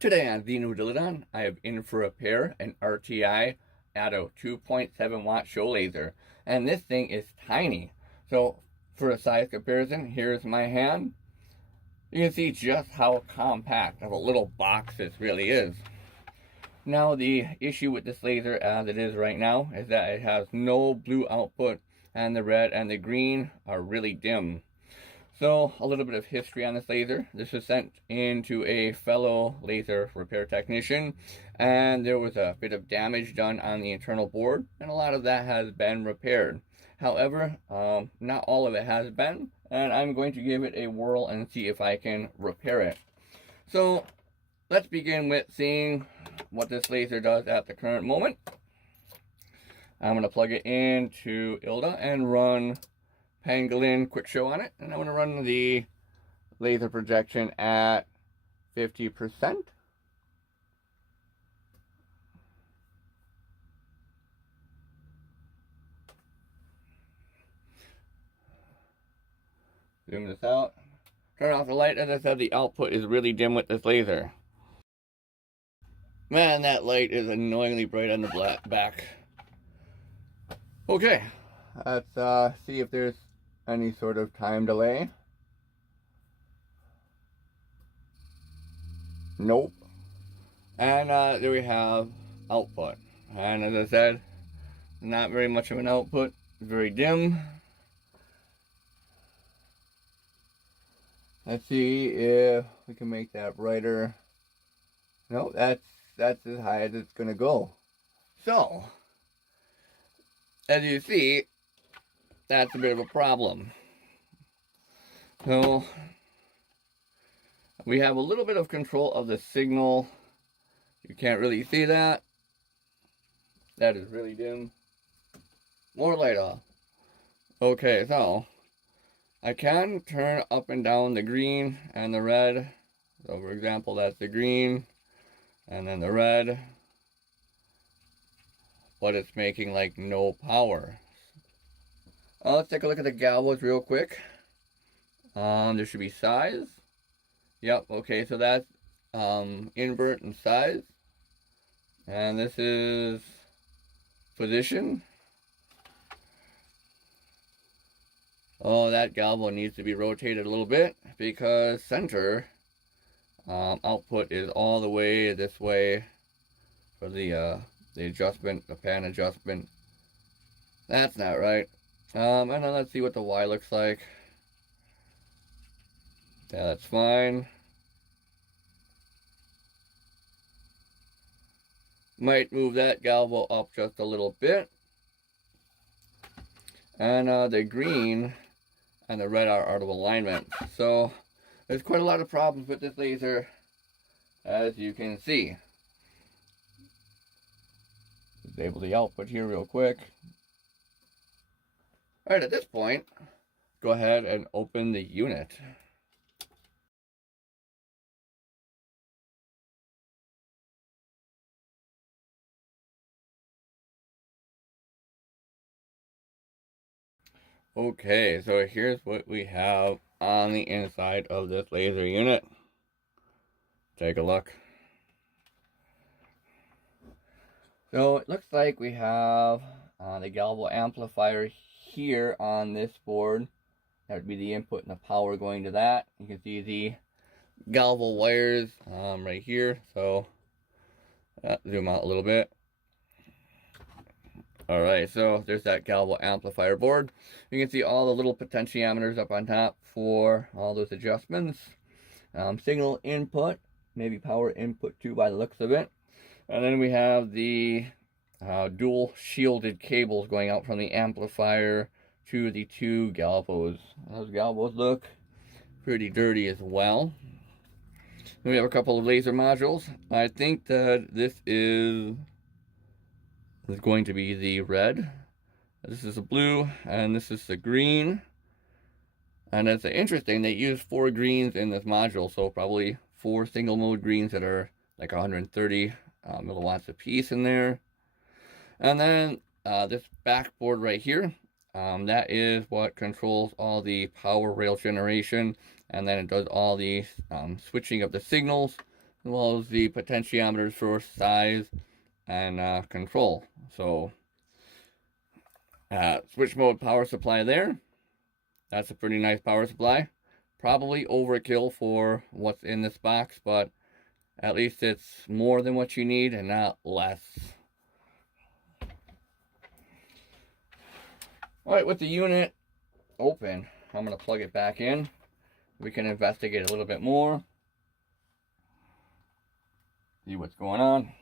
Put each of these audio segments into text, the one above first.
Today on Zenodilodon, I have in for repair an RTI Atto 2.7 watt show laser. And this thing is tiny. So for a size comparison, here's my hand. You can see just how compact of a little box this really is. Now the issue with this laser as it is right now is that it has no blue output and the red and the green are really dim. So a little bit of history on this laser. This was sent into a fellow laser repair technician and there was a bit of damage done on the internal board and a lot of that has been repaired. However, not all of it has been, and I'm going to give it a whirl and see if I can repair it. So let's begin with seeing what this laser does at the current moment. I'm going to plug it into ILDA and run Pangolin Quick Show on it, and I'm going to run the laser projection at 50%. Zoom this out. Turn off the light. As I said, the output is really dim with this laser. Man, that light is annoyingly bright on the back. Okay, let's see if there's any sort of time delay. Nope. And there we have output. And as I said, not very much of an output. Very dim. Let's see if we can make that brighter. No, that's as high as it's gonna go. So, as you see, that's a bit of a problem. So, we have a little bit of control of the signal. You can't really see that. That is really dim. More light off. Okay, so I can turn up and down the green and the red. So for example, that's the green and then the red. But it's making like no power. Let's take a look at the galvos real quick. There should be size. Yep, okay, so that's invert and size. And this is position. Oh, that galvo needs to be rotated a little bit because center output is all the way this way for the adjustment, the pan adjustment. That's not right. And then let's see what the Y looks like. Yeah, that's fine. Might move that galvo up just a little bit. And the green and the red are out of alignment. So there's quite a lot of problems with this laser, as you can see. Disable the output here real quick. Alright, at this point, go ahead and open the unit. Okay, so here's what we have on the inside of this laser unit. Take a look. So it looks like we have the galvo amplifier here on this board. That would be the input and the power going to that. You can see the galvo wires right here. So zoom out a little bit. Alright, so there's that galvo amplifier board. You can see all the little potentiometers up on top for all those adjustments. Signal input, maybe power input too by the looks of it. And then we have the dual shielded cables going out from the amplifier to the two galvos. Those galvos look pretty dirty as well. Then we have a couple of laser modules. I think that this is going to be the red. This is the blue and this is the green. And it's interesting, they use 4 greens in this module, so probably 4 single mode greens that are like 130 milliwatts a piece in there. And then this backboard right here, that is what controls all the power rail generation, and then it does all the switching of the signals as well as the potentiometers for size and control. So switch mode power supply there. That's a pretty nice power supply. Probably overkill for what's in this box, but at least it's more than what you need and not less. Alright, with the unit open, I'm going to plug it back in. We can investigate a little bit more. See what's going on.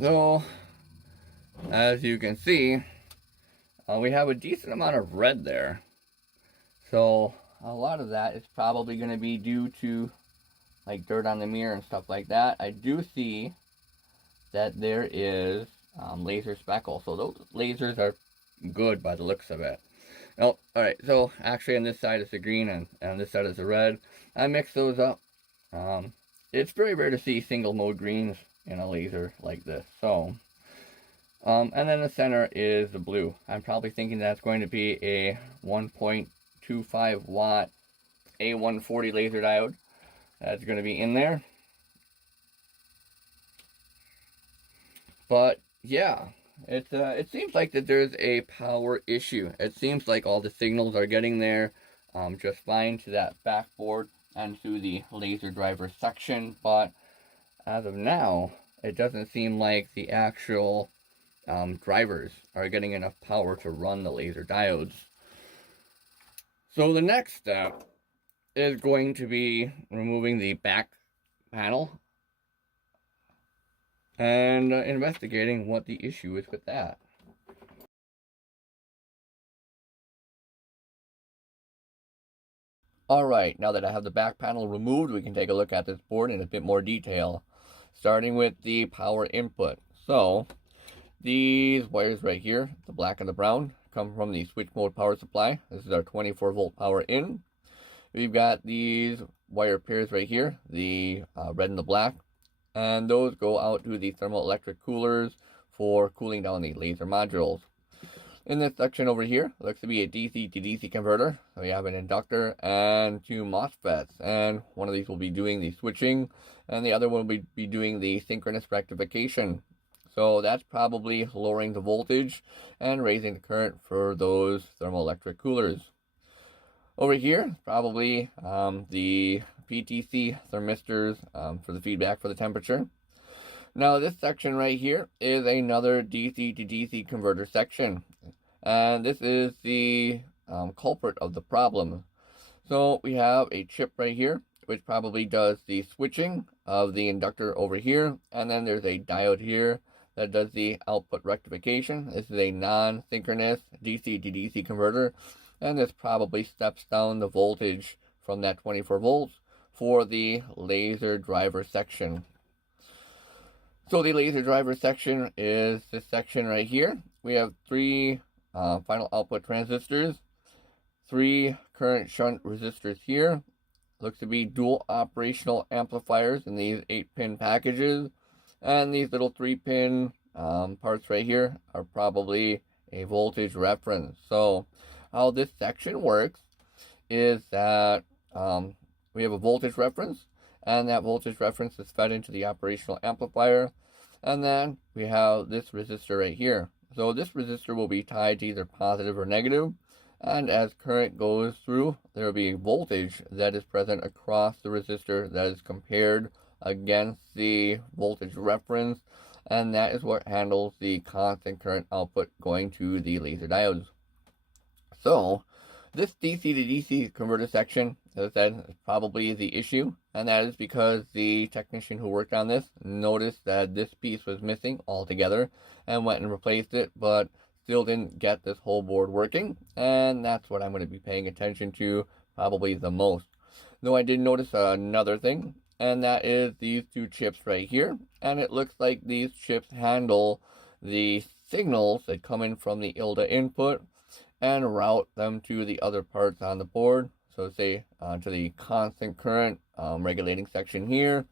So, as you can see, we have a decent amount of red there. So, a lot of that is probably going to be due to like dirt on the mirror and stuff like that. I do see that there is laser speckle. So those lasers are good by the looks of it. Oh, alright, so actually on this side is the green and on this side is the red. I mix those up. It's very rare to see single mode greens in a laser like this. So, and then the center is the blue. I'm probably thinking that's going to be a 1.25 watt A140 laser diode. That's going to be in there. But yeah, it seems like that there's a power issue. It seems like all the signals are getting there just fine to that backboard and to the laser driver section, but as of now, it doesn't seem like the actual drivers are getting enough power to run the laser diodes. So the next step is going to be removing the back panel and investigating what the issue is with that. Alright, now that I have the back panel removed, we can take a look at this board in a bit more detail. Starting with the power input. So, these wires right here, the black and the brown, come from the switch mode power supply. This is our 24 volt power in. We've got these wire pairs right here, the red and the black, and those go out to the thermoelectric coolers for cooling down the laser modules. In this section over here, it looks to be a DC to DC converter. So we have an inductor and two MOSFETs, and one of these will be doing the switching, and the other one will be doing the synchronous rectification. So that's probably lowering the voltage and raising the current for those thermoelectric coolers. Over here, probably the PTC thermistors for the feedback for the temperature. Now this section right here is another DC to DC converter section, and this is the culprit of the problem. So we have a chip right here which probably does the switching of the inductor over here, and then there's a diode here that does the output rectification. This is a non-synchronous DC to DC converter, and this probably steps down the voltage from that 24 volts for the laser driver section. So the laser driver section is this section right here. We have three final output transistors, three current shunt resistors here. Looks to be dual operational amplifiers in these 8-pin packages. And these little 3-pin parts right here are probably a voltage reference. So how this section works is that we have a voltage reference, and that voltage reference is fed into the operational amplifier. And then we have this resistor right here. So this resistor will be tied to either positive or negative. And as current goes through, there will be a voltage that is present across the resistor that is compared against the voltage reference. And that is what handles the constant current output going to the laser diodes. So this DC to DC converter section, as I said, is probably the issue, and that is because the technician who worked on this noticed that this piece was missing altogether and went and replaced it, but still didn't get this whole board working, and that's what I'm going to be paying attention to probably the most. Though I did notice another thing, and that is these two chips right here, and it looks like these chips handle the signals that come in from the ILDA input and route them to the other parts on the board. So say to the constant current regulating section here,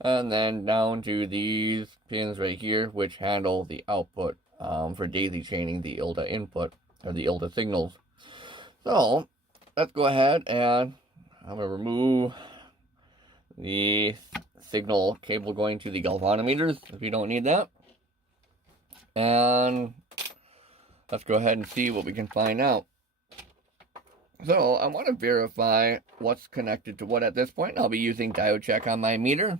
and then down to these pins right here, which handle the output for daisy chaining the ILDA input, or the ILDA signals. So let's go ahead and I'm going to remove the signal cable going to the galvanometers if you don't need that. And let's go ahead and see what we can find out. So I want to verify what's connected to what at this point. I'll be using diode check on my meter.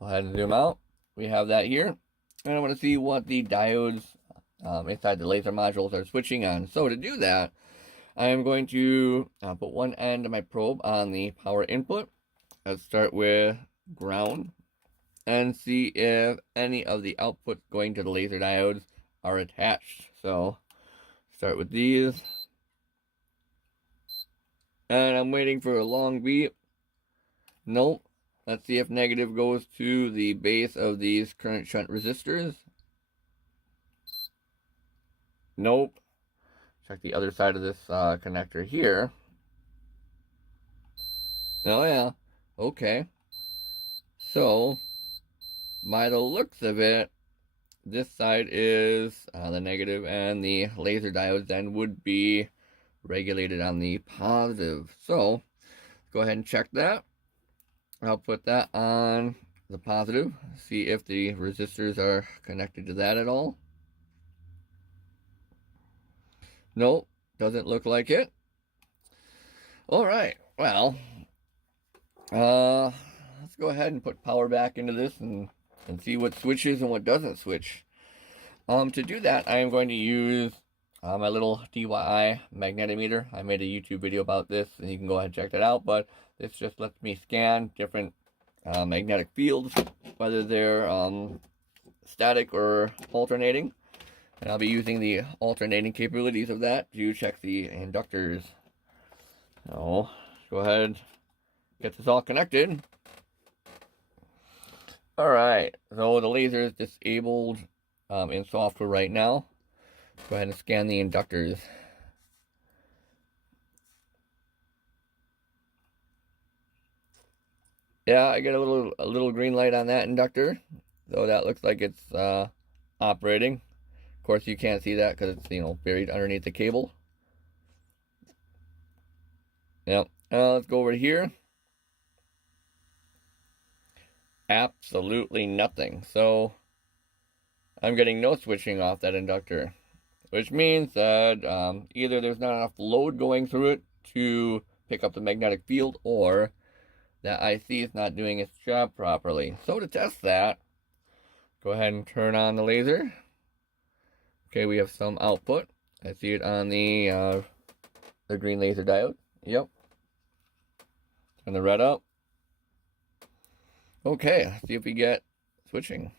Go ahead and zoom out. We have that here. And I want to see what the diodes inside the laser modules are switching on. So to do that, I am going to put one end of my probe on the power input. Let's start with ground and see if any of the outputs going to the laser diodes are attached. So start with these. And I'm waiting for a long beep. Nope. Let's see if negative goes to the base of these current shunt resistors. Nope. Check the other side of this connector here. Oh yeah. Okay. So, by the looks of it, this side is the negative, and the laser diodes then would be regulated on the positive. So, go ahead and check that. I'll put that on the positive, see if the resistors are connected to that at all. Nope, doesn't look like it. Alright, well, let's go ahead and put power back into this and see what switches and what doesn't switch. To do that, I am going to use my little DIY magnetometer. I made a YouTube video about this, and you can go ahead and check that out. But this just lets me scan different magnetic fields, whether they're static or alternating. And I'll be using the alternating capabilities of that to check the inductors. So, go ahead, get this all connected. Alright, so the laser is disabled in software right now. Go ahead and scan the inductors. Yeah, I get a little green light on that inductor, so that looks like it's operating. Of course, you can't see that because it's buried underneath the cable. Yep. Let's go over here. Absolutely nothing. So I'm getting no switching off that inductor, which means that either there's not enough load going through it to pick up the magnetic field, or that IC is not doing its job properly. So to test that, go ahead and turn on the laser. Okay, we have some output. I see it on the green laser diode. Yep. Turn the red up. Okay, let's see if we get switching.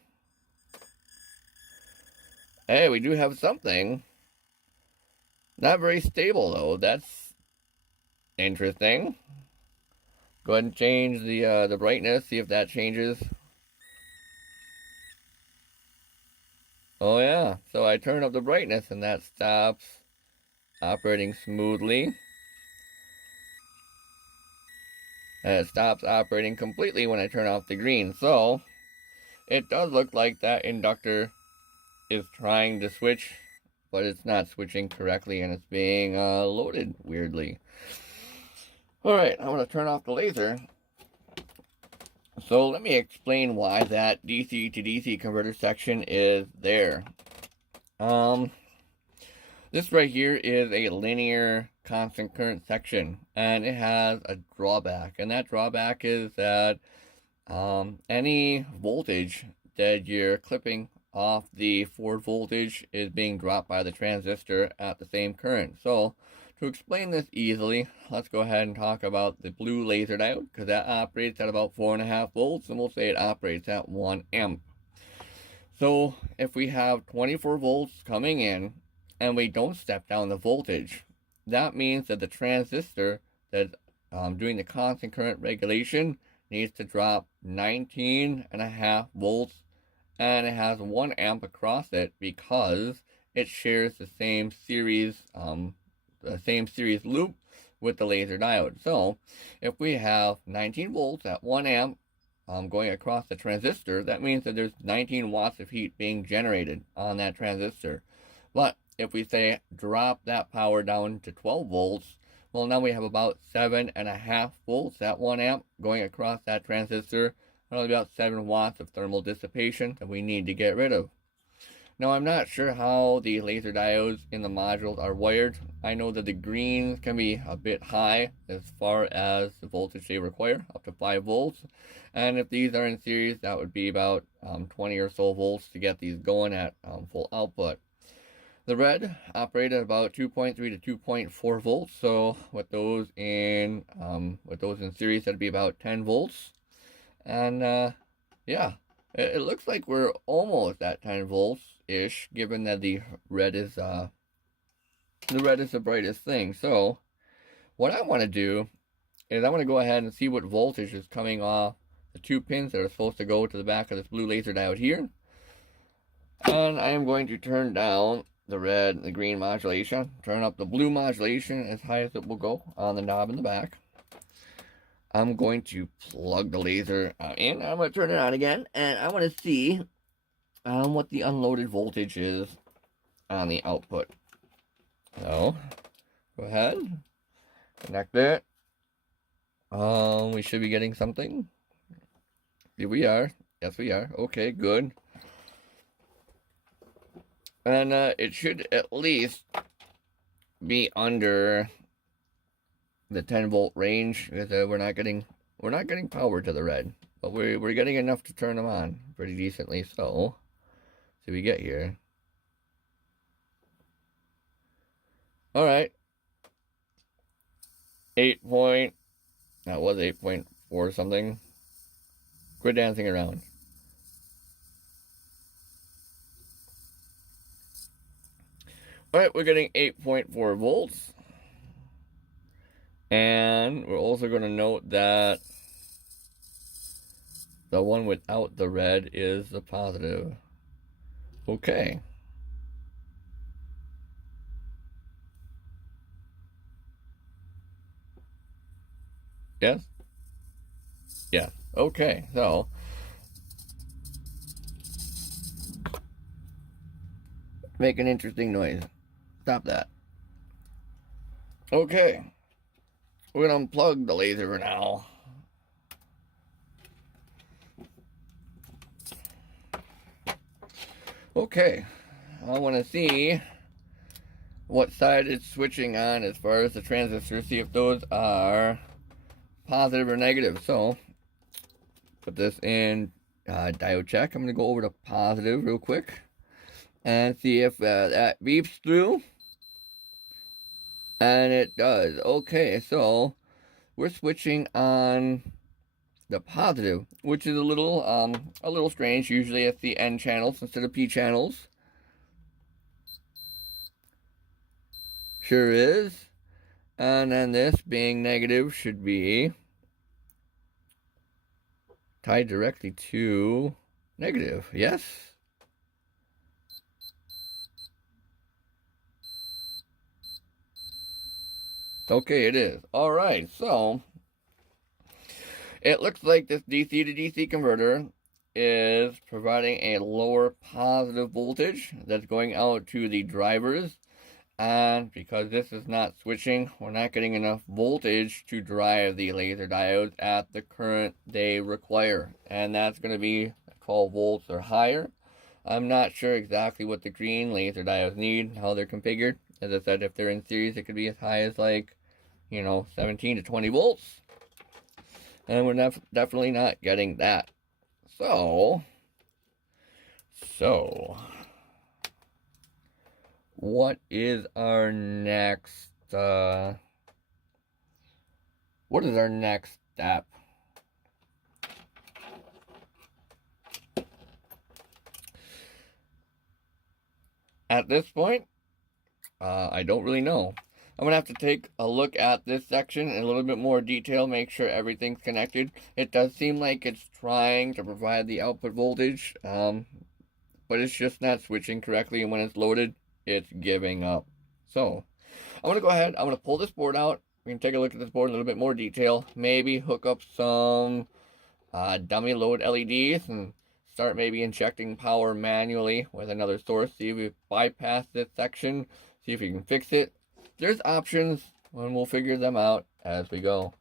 Hey, we do have something. Not very stable though. That's interesting. Go ahead and change the brightness. See if that changes. Oh yeah. So I turn up the brightness and that stops operating smoothly. And it stops operating completely when I turn off the green. So it does look like that inductor is trying to switch, but it's not switching correctly, and it's being loaded weirdly. Alright, I'm going to turn off the laser. So let me explain why that DC to DC converter section is there. This right here is a linear constant current section, and it has a drawback, and that drawback is that any voltage that you're clipping off the forward voltage is being dropped by the transistor at the same current. So to explain this easily, let's go ahead and talk about the blue laser diode, because that operates at about 4.5 volts, and we'll say it operates at 1 amp. So if we have 24 volts coming in and we don't step down the voltage, that means that the transistor that's doing the constant current regulation needs to drop 19.5 volts, and it has 1 amp across it because it shares the same series loop with the laser diode. So if we have 19 volts at 1 amp going across the transistor, that means that there's 19 watts of heat being generated on that transistor. But if we say drop that power down to 12 volts, well, now we have about 7.5 volts at 1 amp going across that transistor, only about 7 watts of thermal dissipation that we need to get rid of. Now, I'm not sure how the laser diodes in the modules are wired. I know that the greens can be a bit high as far as the voltage they require, up to 5 volts. And if these are in series, that would be about 20 or so volts to get these going at full output. The red operate at about 2.3 to 2.4 volts. So with those in series, that'd be about 10 volts. And yeah, it looks like we're almost at 10 volts ish, given that the red is the brightest thing. So what I want to do is I want to go ahead and see what voltage is coming off the 2 pins that are supposed to go to the back of this blue laser diode here. And I am going to turn down the red and the green modulation, turn up the blue modulation as high as it will go on the knob in the back. I'm going to plug the laser in. I'm going to turn it on again, and I want to see what the unloaded voltage is on the output. So, go ahead, connect it. We should be getting something. Here we are. Yes, we are. Okay, good. And it should at least be under the 10 volt range, because we're not getting power to the red, but we're getting enough to turn them on pretty decently. So see we get here. All right, that was 8.4 something. Quit dancing around. All right, we're getting 8.4 volts. And we're also going to note that the one without the red is the positive. Okay. Yes? Yeah. Okay, so make an interesting noise. Stop that. Okay. We're going to unplug the laser for now. Okay. I want to see what side it's switching on as far as the transistors. See if those are positive or negative. So, put this in diode check. I'm going to go over to positive real quick and see if that beeps through. And it does. Okay, so we're switching on the positive, which is a little strange. Usually it's the N channels instead of P channels. Sure is. And then this being negative should be tied directly to negative. Yes. Okay, it is. All right, so it looks like this DC to DC converter is providing a lower positive voltage that's going out to the drivers. And because this is not switching, we're not getting enough voltage to drive the laser diodes at the current they require. And that's going to be 12 volts or higher. I'm not sure exactly what the green laser diodes need, how they're configured. As I said, if they're in series, it could be as high as 17 to 20 volts. And we're definitely not getting that. So, what is our next, what is our next step? At this point, I don't really know. I'm going to have to take a look at this section in a little bit more detail, make sure everything's connected. It does seem like it's trying to provide the output voltage, but it's just not switching correctly, and when it's loaded, it's giving up. So, I'm going to go ahead, I'm going to pull this board out, we can take a look at this board in a little bit more detail. Maybe hook up some dummy load LEDs and start maybe injecting power manually with another source. See if we bypass this section, see if we can fix it. There's options, and we'll figure them out as we go.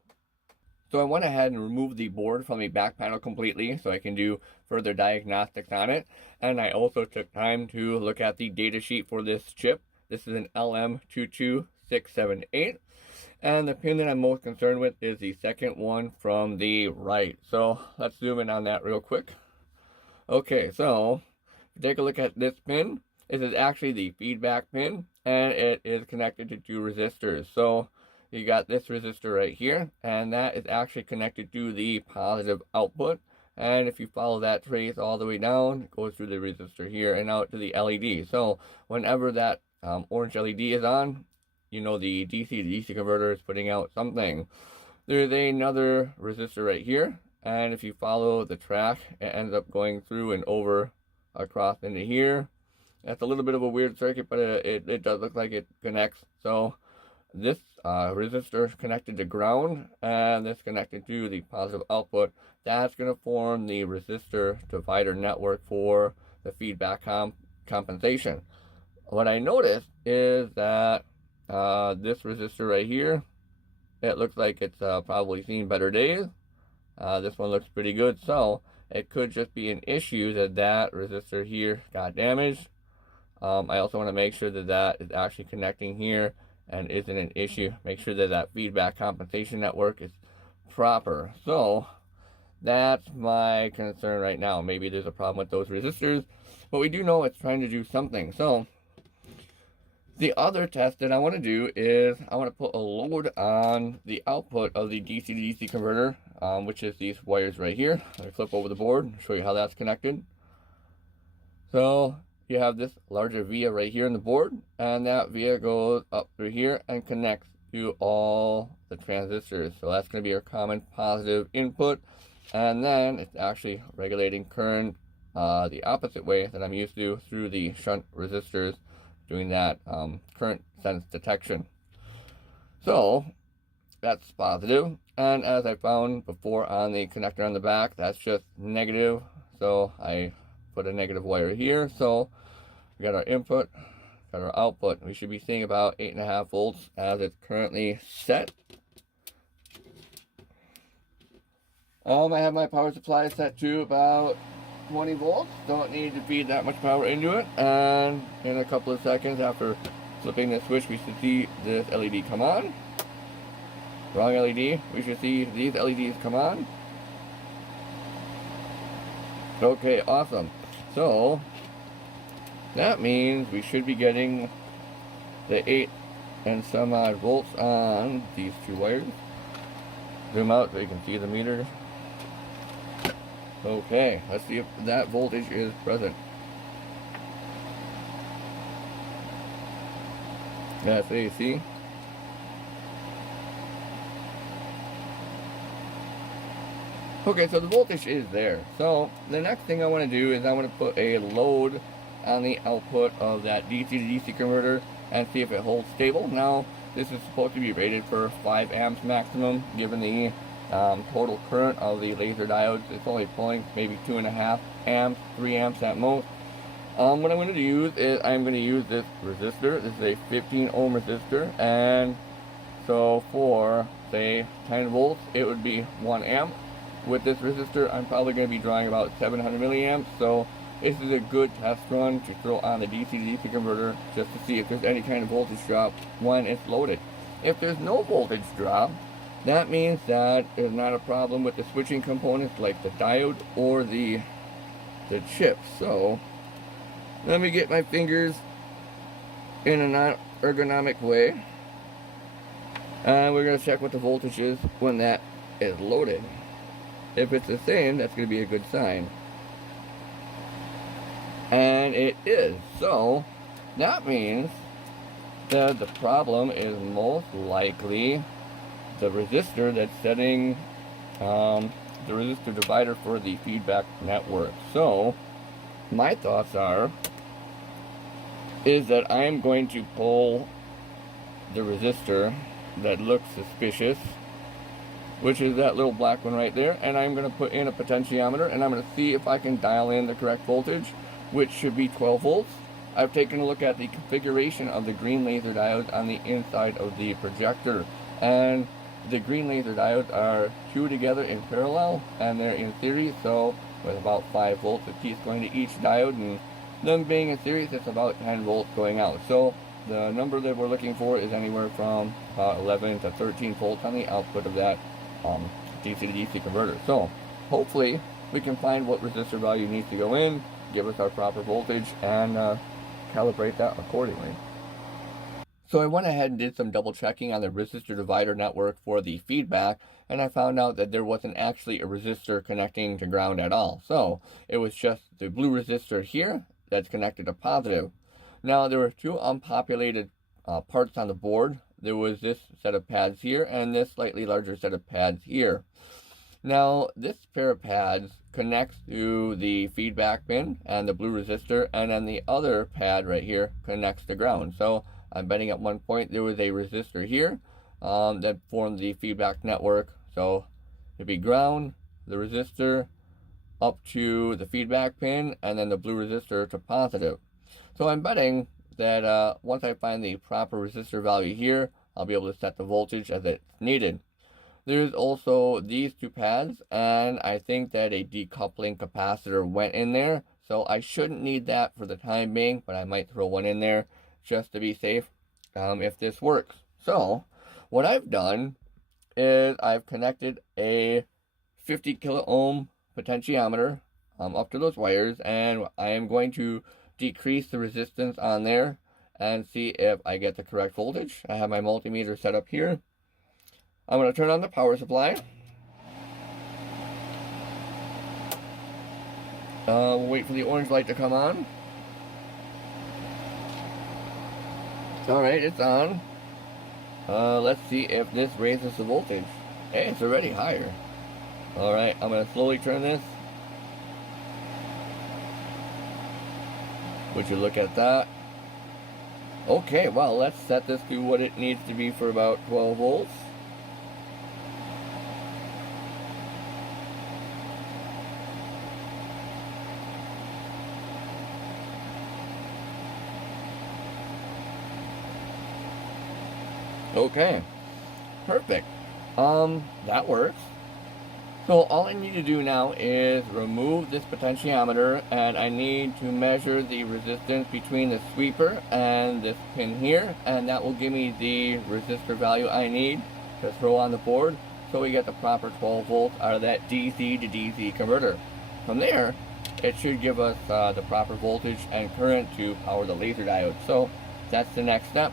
So I went ahead and removed the board from the back panel completely so I can do further diagnostics on it. And I also took time to look at the data sheet for this chip. This is an LM22678. And the pin that I'm most concerned with is the second one from the right. So let's zoom in on that real quick. Okay, so take a look at this pin. This is actually the feedback pin, and it is connected to 2 resistors. So you got this resistor right here, and that is actually connected to the positive output. And if you follow that trace all the way down, it goes through the resistor here and out to the LED. So whenever that orange LED is on, you know the DC to DC converter is putting out something. There's another resistor right here, and if you follow the track, it ends up going through and over across into here. That's a little bit of a weird circuit, but it does look like it connects. So this resistor is connected to ground, and this connected to the positive output. That's going to form the resistor divider network for the feedback compensation. What I noticed is that this resistor right here, it looks like it's probably seen better days. This one looks pretty good, so it could just be an issue that resistor here got damaged. I also want to make sure that is actually connecting here and isn't an issue. Make sure that feedback compensation network is proper. So that's my concern right now. Maybe there's a problem with those resistors, but we do know it's trying to do something. So the other test that I want to do is I want to put a load on the output of the DC to DC converter, which is these wires right here. Let me flip over the board and show you how that's connected. So you have this larger via right here in the board, and that via goes up through here and connects to all the transistors. So that's going to be our common positive input, and then it's actually regulating current the opposite way that I'm used to through the shunt resistors, doing that current sense detection. So that's positive, and as I found before on the connector on the back, that's just negative. So I put a negative wire here. So we got our input, got our output. We should be seeing about 8.5 volts as it's currently set. I have my power supply set to about 20 volts. Don't need to feed that much power into it. And in a couple of seconds after flipping the switch, we should see this LED come on. Wrong LED. We should see these LEDs come on. Okay, awesome. So that means we should be getting the 8 and some odd volts on these 2 wires. Zoom out so you can see the meter. Okay, let's see if that voltage is present. That's AC. Okay, so the voltage is there. So the next thing I want to do is I want to put a load on the output of that DC to DC converter and see if it holds stable. Now, this is supposed to be rated for 5 amps maximum, given the total current of the laser diodes. It's only pulling maybe 2.5 amps, 3 amps at most. What I'm going to use is I'm going to use this resistor. This is a 15 ohm resistor, and so for say 10 volts, it would be 1 amp. With this resistor, I'm probably going to be drawing about 700 milliamps. So this is a good test run to throw on the DC to DC converter just to see if there's any kind of voltage drop when it's loaded. If there's no voltage drop, that means that there's not a problem with the switching components like the diode or the chip. So let me get my fingers in a non-ergonomic way, and we're going to check what the voltage is when that is loaded. If it's the same, that's going to be a good sign. And it is. So that means that the problem is most likely the resistor that's setting the resistor divider for the feedback network. So my thoughts is that I'm going to pull the resistor that looks suspicious, which is that little black one right there. And I'm going to put in a potentiometer, and I'm going to see if I can dial in the correct voltage, which should be 12 volts. I've taken a look at the configuration of the green laser diodes on the inside of the projector, and the green laser diodes are two together in parallel, and they're in series, so with about 5 volts a piece going to each diode, and them being in series, it's about 10 volts going out. So the number that we're looking for is anywhere from about 11 to 13 volts on the output of that DC to DC converter. So hopefully we can find what resistor value needs to go in, give us our proper voltage, and calibrate that accordingly. So I went ahead and did some double checking on the resistor divider network for the feedback, and I found out that there wasn't actually a resistor connecting to ground at all. So it was just the blue resistor here that's connected to positive. Now there were two unpopulated parts on the board. There was this set of pads here and this slightly larger set of pads here. Now this pair of pads connects to the feedback pin and the blue resistor, and then the other pad right here connects to ground. So I'm betting at one point there was a resistor here that formed the feedback network. So it'd be ground, the resistor, up to the feedback pin, and then the blue resistor to positive. So I'm betting that once I find the proper resistor value here, I'll be able to set the voltage as it's needed. There's also these two pads, and I think that a decoupling capacitor went in there, so I shouldn't need that for the time being, but I might throw one in there just to be safe if this works. So what I've done is I've connected a 50 kilo ohm potentiometer up to those wires, and I am going to decrease the resistance on there and see if I get the correct voltage. I have my multimeter set up here. I'm going to turn on the power supply. We'll wait for the orange light to come on. Alright, it's on. Let's see if this raises the voltage. Hey, it's already higher. Alright, I'm going to slowly turn this. Would you look at that? Okay, well, let's set this to what it needs to be for about 12 volts. Okay, perfect. That works. So all I need to do now is remove this potentiometer, and I need to measure the resistance between the sweeper and this pin here, and that will give me the resistor value I need to throw on the board so we get the proper 12 volts out of that DC to DC converter. From there, it should give us the proper voltage and current to power the laser diode. So that's the next step.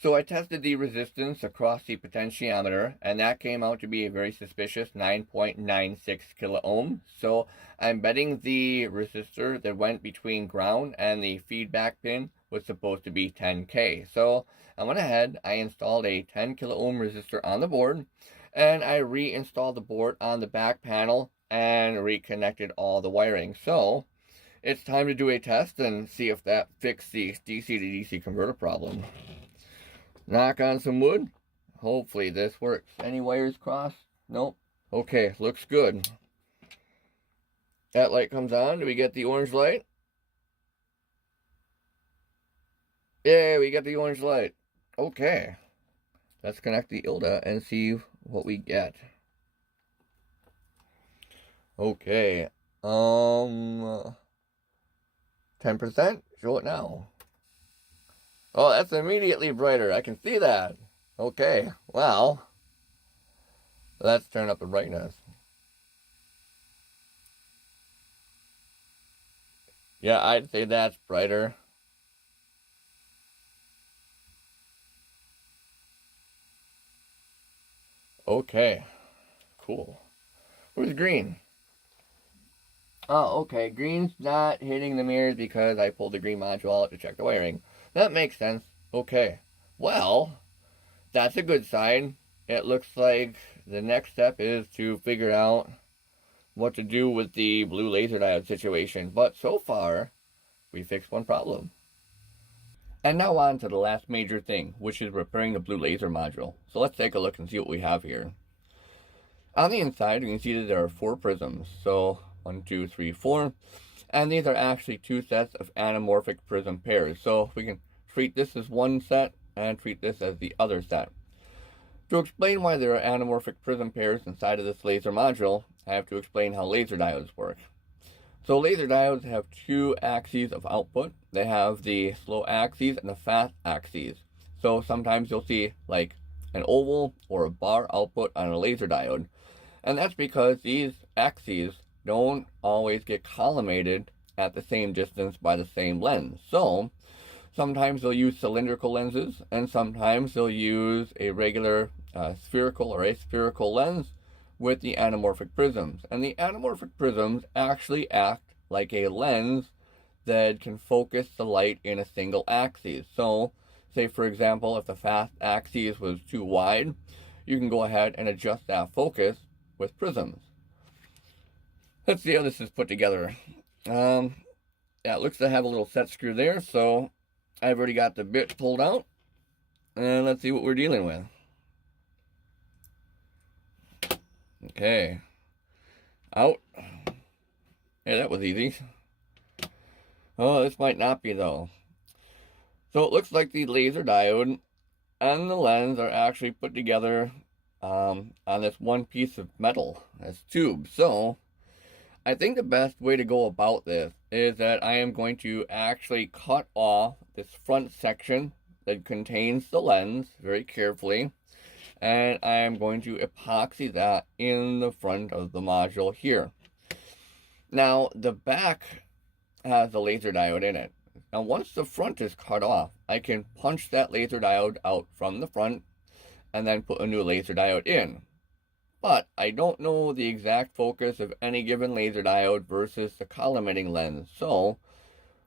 So I tested the resistance across the potentiometer, and that came out to be a very suspicious 9.96 kilo ohm. So I'm betting the resistor that went between ground and the feedback pin was supposed to be 10K. So I went ahead, I installed a 10 kilo ohm resistor on the board, and I reinstalled the board on the back panel and reconnected all the wiring. So it's time to do a test and see if that fixed the DC to DC converter problem. Knock on some wood. Hopefully this works. Any wires crossed? Nope. Okay, looks good. That light comes on. Do we get the orange light? Yeah, we get the orange light. Okay. Let's connect the ILDA and see what we get. Okay. 10%? Show it now. Oh, that's immediately brighter. I can see that. Okay, well, let's turn up the brightness. Yeah, I'd say that's brighter. Okay, cool. Where's green? Oh, okay, green's not hitting the mirrors because I pulled the green module out to check the wiring. That makes sense. Okay. Well, that's a good sign. It looks like the next step is to figure out what to do with the blue laser diode situation. But so far, we fixed one problem. And now on to the last major thing, which is repairing the blue laser module. So let's take a look and see what we have here. On the inside, you can see that there are 4 prisms. So 1, 2, 3, 4. And these are actually 2 sets of anamorphic prism pairs. So we can treat this as one set and treat this as the other set. To explain why there are anamorphic prism pairs inside of this laser module, I have to explain how laser diodes work. So laser diodes have 2 axes of output. They have the slow axes and the fast axes. So sometimes you'll see like an oval or a bar output on a laser diode. And that's because these axes don't always get collimated at the same distance by the same lens. So sometimes they'll use cylindrical lenses, and sometimes they'll use a regular spherical or aspherical lens with the anamorphic prisms. And the anamorphic prisms actually act like a lens that can focus the light in a single axis. So say for example, if the fast axis was too wide, you can go ahead and adjust that focus with prisms. Let's see how this is put together. Yeah, it looks to have a little set screw there, so I've already got the bit pulled out, and let's see what we're dealing with. Okay, out. Yeah, that was easy. Oh, this might not be though. So it looks like the laser diode and the lens are actually put together on this one piece of metal, this tube. So I think the best way to go about this is that I am going to actually cut off this front section that contains the lens very carefully, and I am going to epoxy that in the front of the module here. Now the back has the laser diode in it. Now once the front is cut off, I can punch that laser diode out from the front and then put a new laser diode in. But I don't know the exact focus of any given laser diode versus the collimating lens. So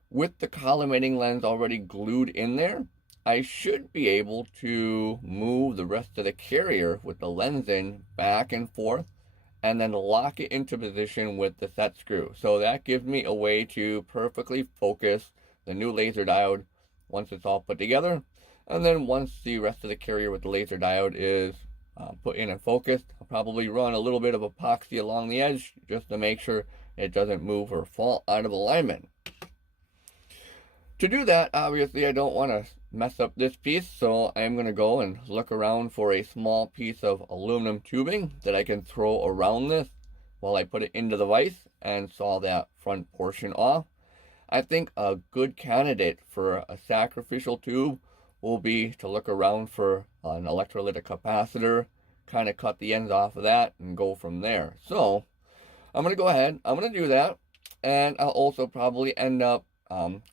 with the collimating lens already glued in there, I should be able to move the rest of the carrier with the lens in back and forth and then lock it into position with the set screw. So that gives me a way to perfectly focus the new laser diode once it's all put together. And then once the rest of the carrier with the laser diode is put in and focused, I'll probably run a little bit of epoxy along the edge just to make sure it doesn't move or fall out of alignment. To do that, obviously I don't want to mess up this piece, so I'm going to go and look around for a small piece of aluminum tubing that I can throw around this while I put it into the vise and saw that front portion off. I think a good candidate for a sacrificial tube will be to look around for an electrolytic capacitor, kind of cut the ends off of that and go from there. So I'm going to go ahead, I'm going to do that, and I'll also probably end up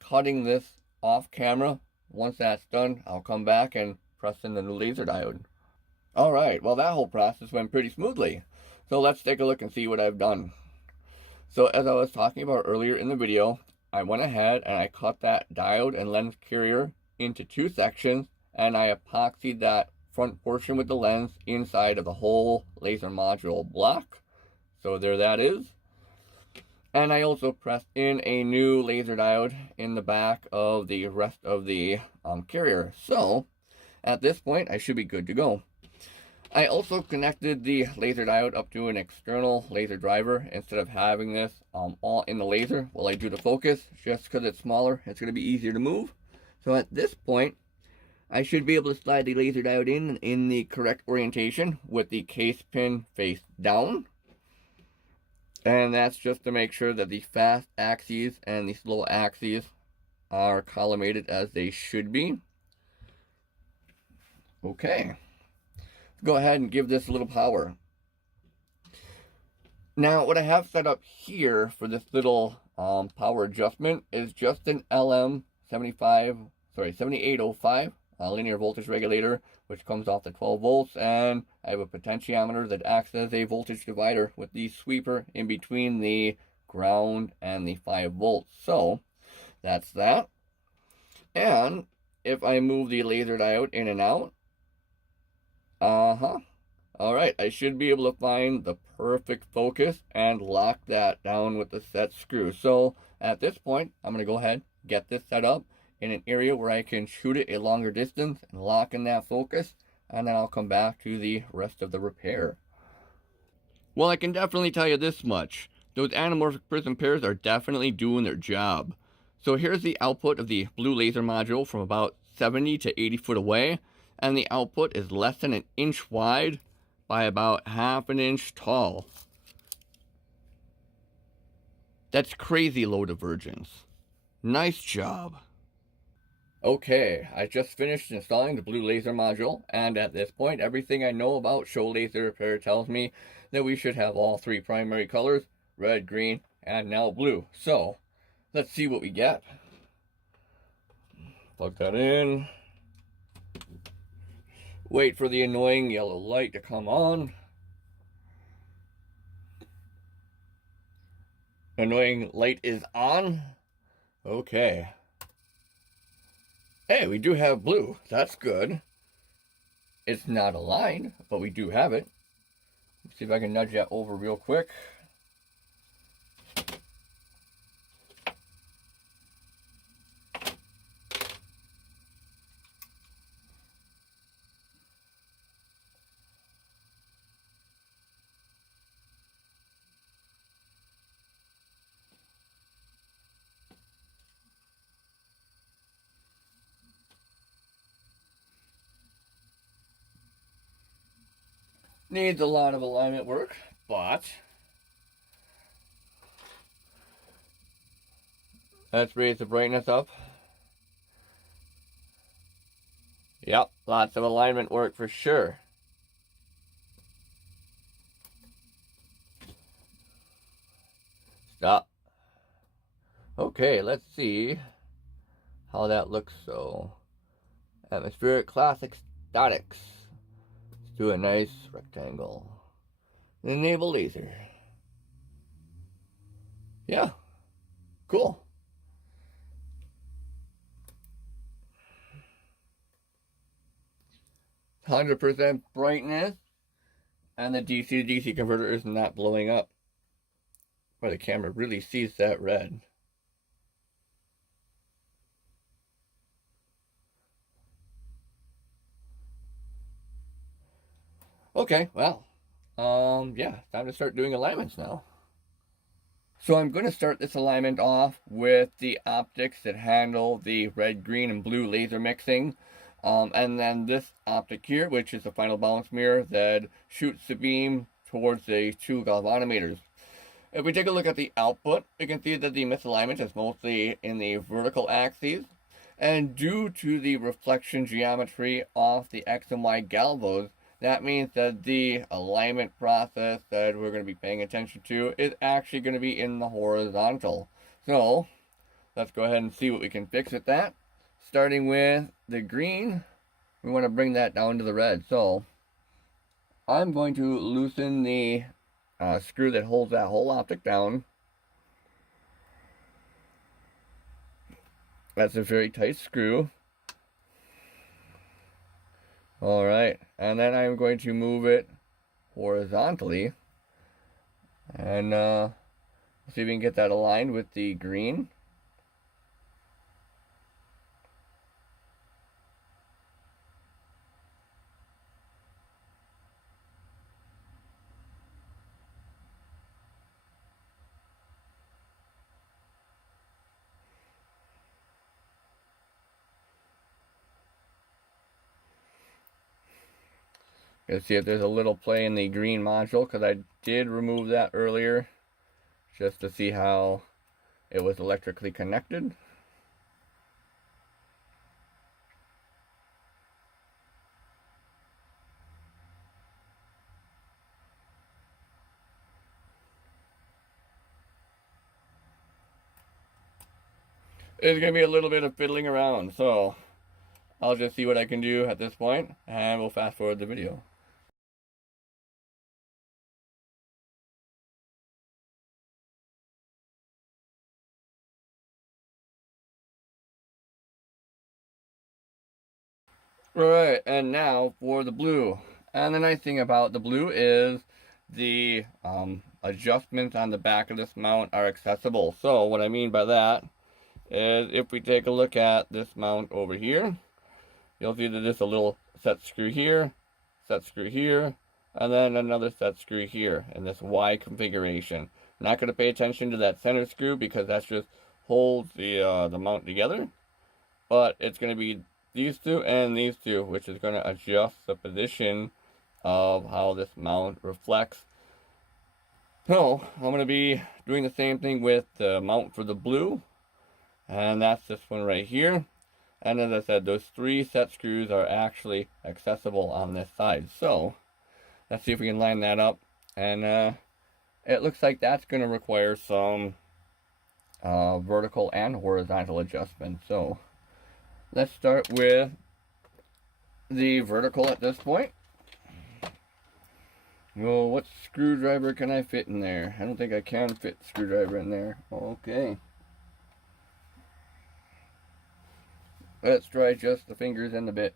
cutting this off camera. Once that's done, I'll come back and press in the new laser diode. Alright, well that whole process went pretty smoothly. So let's take a look and see what I've done. So as I was talking about earlier in the video, I went ahead and I cut that diode and lens carrier into 2 sections, and I epoxied that front portion with the lens inside of the whole laser module block. So there that is. And I also pressed in a new laser diode in the back of the rest of the carrier. So at this point I should be good to go. I also connected the laser diode up to an external laser driver instead of having this all in the laser while I do the focus. Just because it's smaller, it's going to be easier to move. So at this point, I should be able to slide the laser diode in the correct orientation with the case pin face down. And that's just to make sure that the fast axes and the slow axes are collimated as they should be. Okay. Go ahead and give this a little power. Now what I have set up here for this little power adjustment is just an LM7805 linear voltage regulator, which comes off the 12 volts, and I have a potentiometer that acts as a voltage divider with the sweeper in between the ground and the 5 volts. So that's that. And if I move the laser diode in and out, alright, I should be able to find the perfect focus and lock that down with the set screw. So at this point, I'm going to go ahead, get this set up in an area where I can shoot it a longer distance and lock in that focus, and then I'll come back to the rest of the repair. Well, I can definitely tell you this much. Those anamorphic prism pairs are definitely doing their job. So here's the output of the blue laser module from about 70 to 80 foot away, and the output is less than an inch wide by about half an inch tall. That's crazy low divergence. Nice job. Okay, I just finished installing the blue laser module, and at this point, everything I know about show laser repair tells me that we should have all three primary colors, red, green, and now blue. So, let's see what we get. Plug that in. Wait for the annoying yellow light to come on. Annoying light is on. Okay. Hey, we do have blue. That's good. It's not aligned, but we do have it. Let's see if I can nudge that over real quick. Needs a lot of alignment work, but let's raise the brightness up. Yep, lots of alignment work for sure. Stop. Okay, let's see how that looks. So, atmospheric classic statics. Let's do a nice rectangle. Enable laser. Yeah, cool. 100% brightness, and the DC to DC converter is not blowing up. Where the camera really sees that red. Okay, well, yeah, time to start doing alignments now. So I'm going to start this alignment off with the optics that handle the red, green, and blue laser mixing. And then this optic here, which is the final balance mirror that shoots the beam towards the two galvanometers. If we take a look at the output, we can see that the misalignment is mostly in the vertical axes. And due to the reflection geometry of the X and Y galvos, that means that the alignment process that we're going to be paying attention to is actually going to be in the horizontal. So, let's go ahead and see what we can fix with that. Starting with the green, we want to bring that down to the red. So, I'm going to loosen the screw that holds that whole optic down. That's a very tight screw. Alright, and then I'm going to move it horizontally. And see if we can get that aligned with the green. Let's see if there's a little play in the green module, because I did remove that earlier just to see how it was electrically connected. It's going to be a little bit of fiddling around, so I'll just see what I can do at this point, and we'll fast forward the video. Right, and now for the blue. And the nice thing about the blue is the adjustments on the back of this mount are accessible. So what I mean by that is if we take a look at this mount over here, you'll see that there's a little set screw here, and then another set screw here in this Y configuration. I'm not going to pay attention to that center screw because that just holds the mount together, but it's going to be these two and these two, which is going to adjust the position of how this mount reflects. So I'm going to be doing the same thing with the mount for the blue, and that's this one right here. And as I said, those 3 set screws are actually accessible on this side. So let's see if we can line that up. And it looks like that's going to require some vertical and horizontal adjustment. So let's start with the vertical at this point. Well, what screwdriver can I fit in there? I don't think I can fit the screwdriver in there. Okay. Let's try just the fingers and the bit.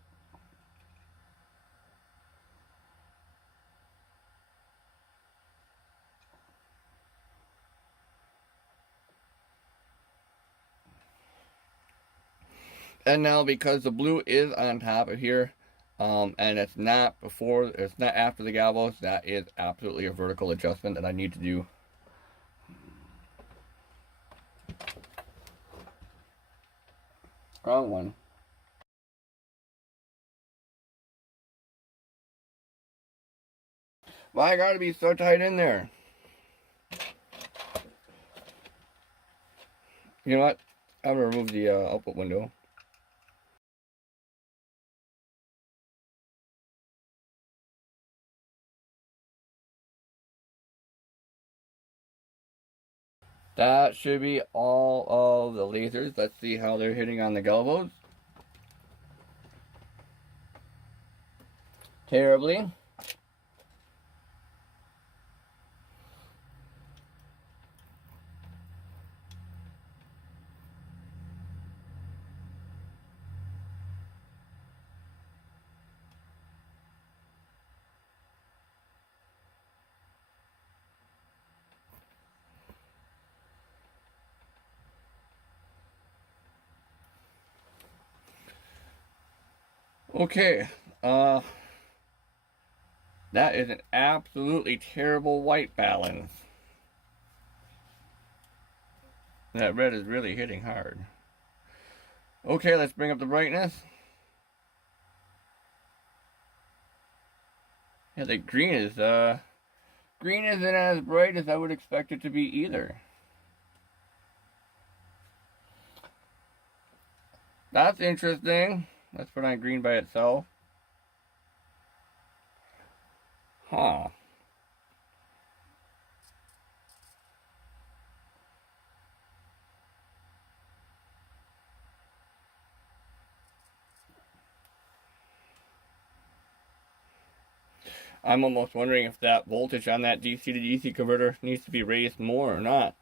And now, because the blue is on top of here, and it's not after the galvos, that is absolutely a vertical adjustment that I need to do. Wrong one. Why I gotta be so tight in there? You know what? I'm gonna remove the output window. That should be all of the lasers. Let's see how they're hitting on the galvos. Terribly. Okay, that is an absolutely terrible white balance. That red is really hitting hard. Okay, let's bring up the brightness. Yeah, the green isn't as bright as I would expect it to be either. That's interesting. Let's put on green by itself. Huh. I'm almost wondering if that voltage on that DC to DC converter needs to be raised more or not.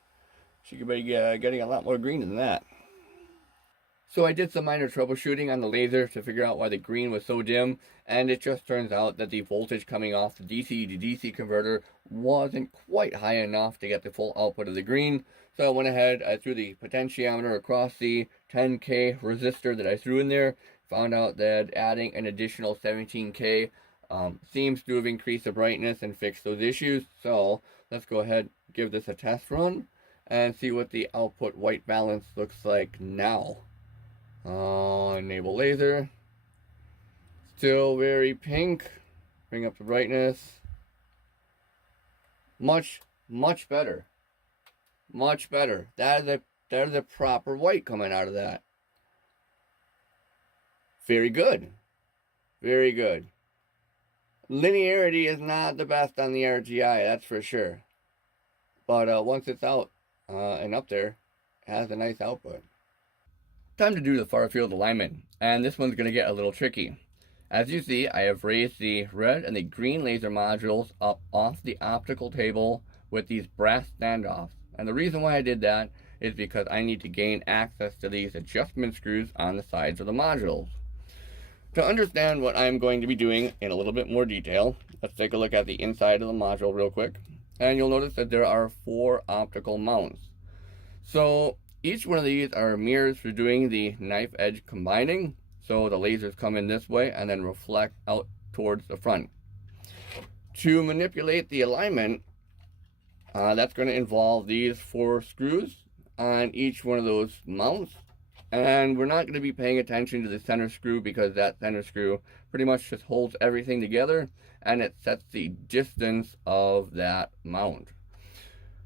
She could be getting a lot more green than that. So I did some minor troubleshooting on the laser to figure out why the green was so dim, and it just turns out that the voltage coming off the DC to DC converter wasn't quite high enough to get the full output of the green. So I went ahead, I threw the potentiometer across the 10K resistor that I threw in there, found out that adding an additional 17K seems to have increased the brightness and fixed those issues. So let's go ahead, give this a test run, and see what the output white balance looks like now. Enable laser. Still very pink. Bring up the brightness. Much better. Much better. That is a proper white coming out of that. Very good. Very good. Linearity is not the best on the RTI, that's for sure. But once it's out and up there, it has a nice output. Time to do the far field alignment, and this one's going to get a little tricky. As you see, I have raised the red and the green laser modules up off the optical table with these brass standoffs. And the reason why I did that is because I need to gain access to these adjustment screws on the sides of the modules. To understand what I'm going to be doing in a little bit more detail, let's take a look at the inside of the module real quick. And you'll notice that there are 4 optical mounts. So Each one of these are mirrors for doing the knife edge combining. So the lasers come in this way and then reflect out towards the front. To manipulate the alignment, that's going to involve these 4 screws on each one of those mounts. And we're not going to be paying attention to the center screw because that center screw pretty much just holds everything together and it sets the distance of that mount.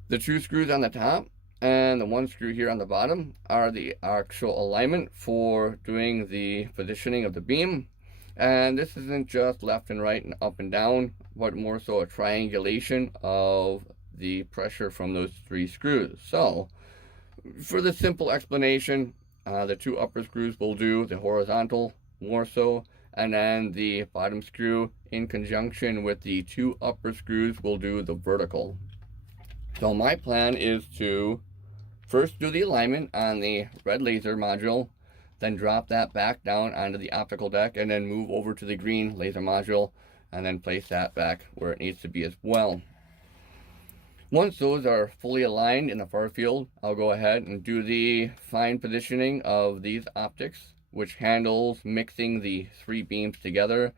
The 2 screws on the top and the 1 screw here on the bottom are the actual alignment for doing the positioning of the beam. And this isn't just left and right and up and down, but more so a triangulation of the pressure from those 3 screws. So for the simple explanation, the 2 upper screws will do the horizontal more so, and then the bottom screw in conjunction with the 2 upper screws will do the vertical. So my plan is to first do the alignment on the red laser module, then drop that back down onto the optical deck, and then move over to the green laser module, and then place that back where it needs to be as well. Once those are fully aligned in the far field, I'll go ahead and do the fine positioning of these optics, which handles mixing the 3 beams together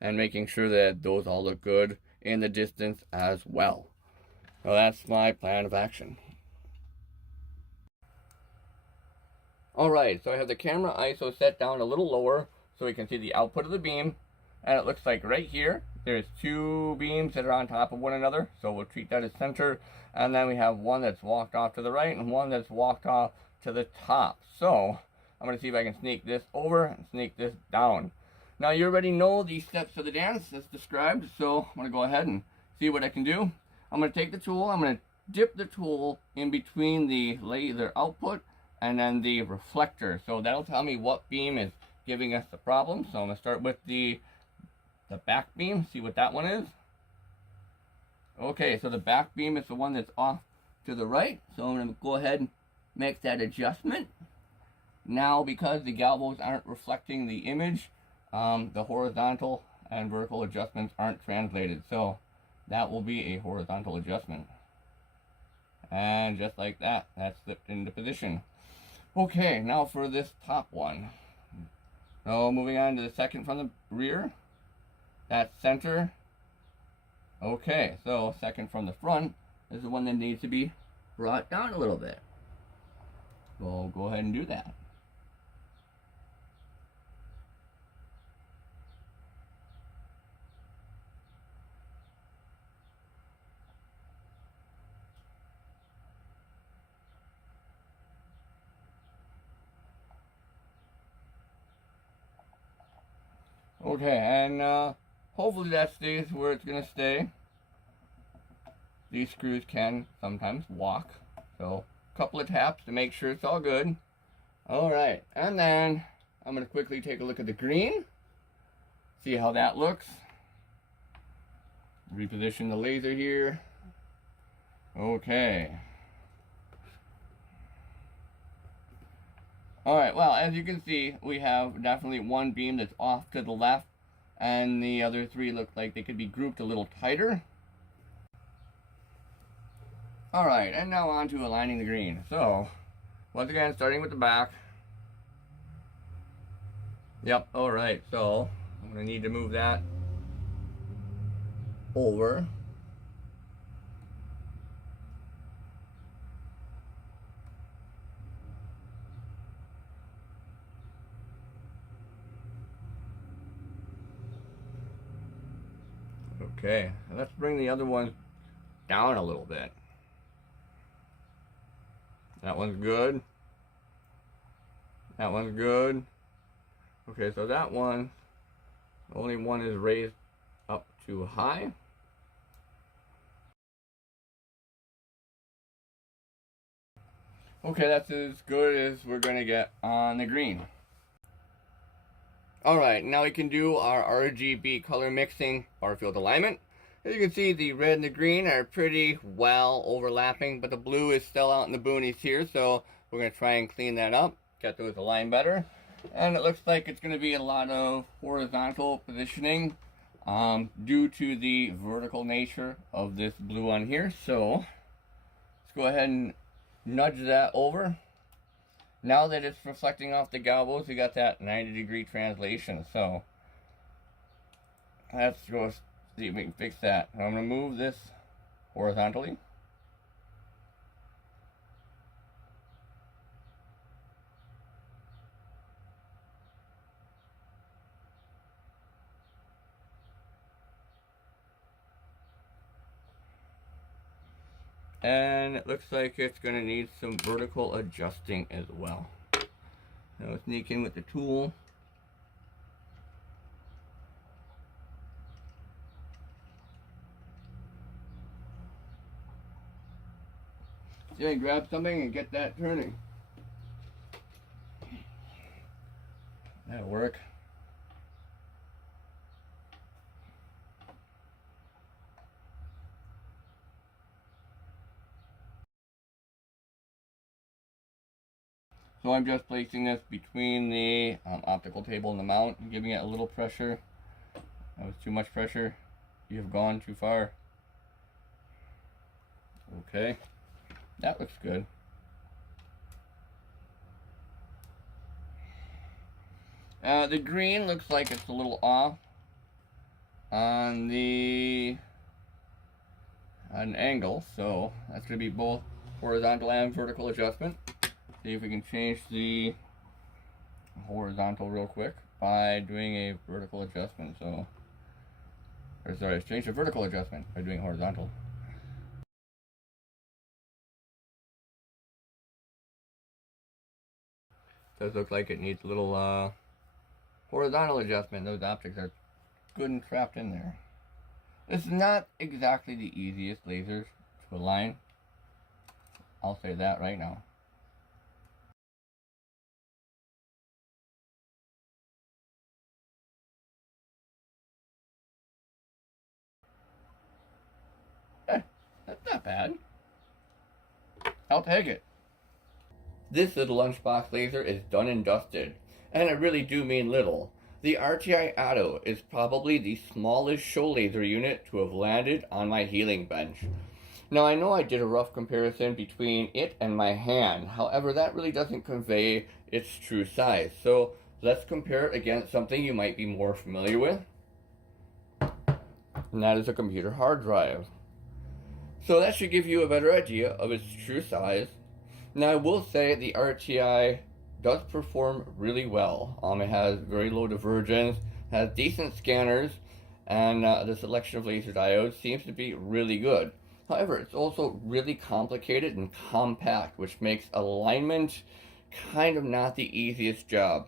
and making sure that those all look good in the distance as well. So that's my plan of action. Alright, so I have the camera ISO set down a little lower so we can see the output of the beam. And it looks like right here, there's 2 beams that are on top of one another. So we'll treat that as center. And then we have one that's walked off to the right and one that's walked off to the top. So I'm going to see if I can sneak this over and sneak this down. Now you already know the steps of the dance as described. So I'm going to go ahead and see what I can do. I'm going to take the tool. I'm going to dip the tool in between the laser output and then the reflector. So that'll tell me what beam is giving us the problem. So I'm going to start with the back beam, see what that one is. Okay, so the back beam is the one that's off to the right. So I'm going to go ahead and make that adjustment. Now, because the galvos aren't reflecting the image, the horizontal and vertical adjustments aren't translated. So that will be a horizontal adjustment. And just like that, that's slipped into position. Okay, now for this top one. So moving on to the second from the rear. That's center. Okay, so second from the front is the one that needs to be brought down a little bit. We'll go ahead and do that. Okay, and hopefully that stays where it's going to stay. These screws can sometimes walk, so a couple of taps to make sure it's all good. Alright, and then I'm going to quickly take a look at the green, see how that looks. Reposition the laser here. Okay. Alright, well, as you can see, we have definitely one beam that's off to the left, and the other 3 look like they could be grouped a little tighter. Alright, and now on to aligning the green. So, once again, starting with the back. Yep, alright, so I'm going to need to move that over. Okay, let's bring the other one down a little bit. That one's good. That one's good. Okay, so that one, only one is raised up too high. Okay, that's as good as we're going to get on the green. Alright, now we can do our RGB color mixing far field alignment. As you can see, the red and the green are pretty well overlapping, but the blue is still out in the boonies here, so we're going to try and clean that up, get those aligned better. And it looks like it's going to be a lot of horizontal positioning due to the vertical nature of this blue on here. So let's go ahead and nudge that over now that it's reflecting off the galvos, we got that 90-degree translation. So let's go see if we can fix that. I'm going to move this horizontally. And it looks like it's going to need some vertical adjusting as well. Now sneak in with the tool. See, I grab something and get that turning. That'll work. So I'm just placing this between the optical table and the mount and giving it a little pressure. That was too much pressure. You've gone too far. Okay, that looks good. The green looks like it's a little off on an angle, so that's going to be both horizontal and vertical adjustment. See if we can change the horizontal real quick by doing a vertical adjustment. So, or sorry, change the vertical adjustment by doing horizontal. Does look like it needs a little horizontal adjustment. Those optics are good and trapped in there. It's not exactly the easiest lasers to align. I'll say that right now. That's not bad. I'll take it. This little lunchbox laser is done and dusted, and I really do mean little. The RTI Atto is probably the smallest show laser unit to have landed on my healing bench. Now I know I did a rough comparison between it and my hand, however that really doesn't convey its true size. So let's compare it against something you might be more familiar with, and that is a computer hard drive. So that should give you a better idea of its true size. Now I will say the RTI does perform really well. It has very low divergence, has decent scanners, and the selection of laser diodes seems to be really good. However, it's also really complicated and compact, which makes alignment kind of not the easiest job.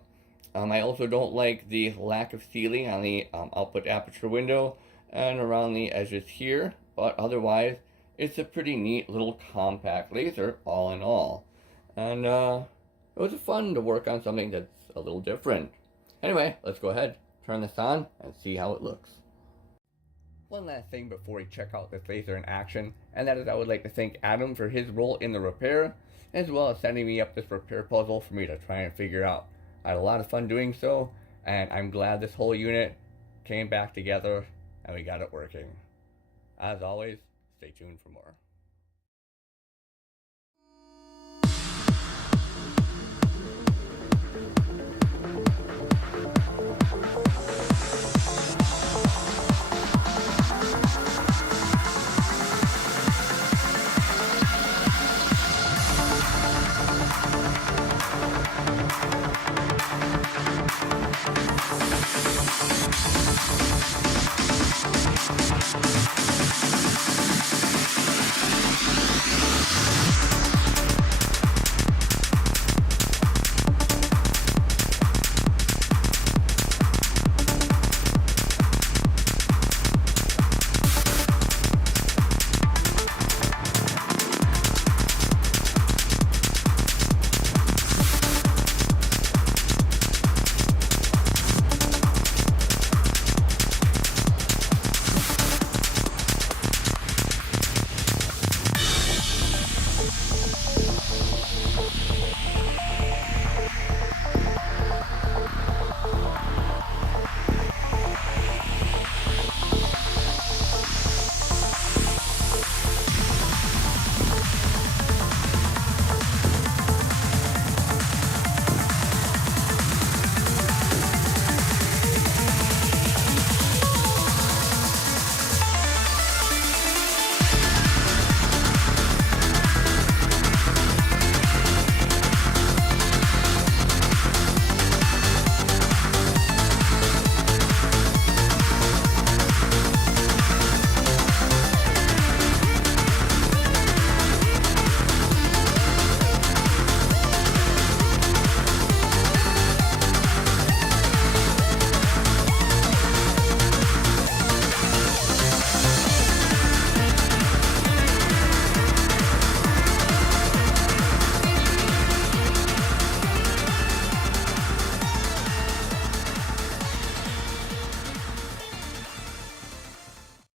I also don't like the lack of sealing on the output aperture window and around the edges here, but otherwise it's a pretty neat little compact laser all in all. And it was fun to work on something that's a little different. Anyway, let's go ahead, turn this on, and see how it looks. One last thing before we check out this laser in action, and that is I would like to thank Adam for his role in the repair, as well as sending me up this repair puzzle for me to try and figure out. I had a lot of fun doing so, and I'm glad this whole unit came back together and we got it working. As always, stay tuned for more.